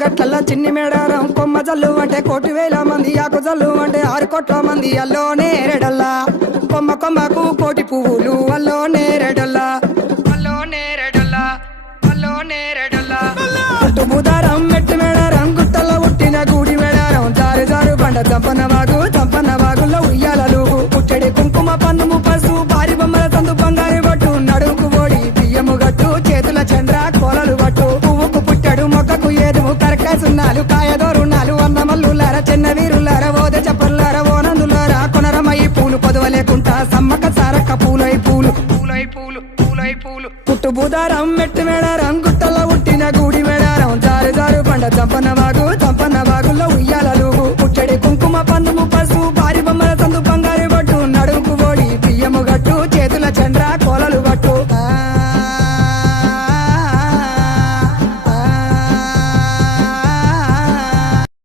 గట్ల చిన్ని మేడారం కొమ్మ జల్లు అంటే 1,000 మంది ఆకు జల్లు అంటే 6 కోట్ల మంది అల్లో నేరెడల్లా కొమ్మ కొమ్మకు 1,000 పువ్వులు అల్లో నేరెడల్లా అల్లో నేరెడల్లా అల్లో నేరెడల్లా పుట్టు బుధారం మెట్టు మేడారం గుట్టలో పుట్టిన గూడి మేడారం జారు జారు బండ చంపన వాగుల్లో ఉయ్యాలలు పుట్టడి కుంకుమ పందుము పసు భారీ బొమ్మల తందు బంగారు పట్టు నడుకు ఓడి బియ్యము గట్టు చేతుల చంద్ర కోలలు పట్టు పువ్వుకు పుట్టడు మొక్కకు ఏదుము కరకాసున్నాలు కాయదోరున్నాలు అన్నమల్లులార చిన్న వీరులార ఓద చెప్పల్లార ఓనందులార కొనరమయ్యి పూలు పొదవలేకుంటా సమ్మక సారక్క పూలై పూలు పూలై పూలు పూలై పూలు పుట్టు బుధారం మెట్టు మేడారం గుట్టలో పుట్టిన గూడి మేడారం జారు జారు బండ చంపన వాగుల్లో ఉయ్యాలలు పుట్టడి కుంకుమ పందుము పసు భారీ బొమ్మల సందు బంగారు పట్టు నడుకు ఓడి బియ్యము గట్టు చేతుల చంద్ర కోలలు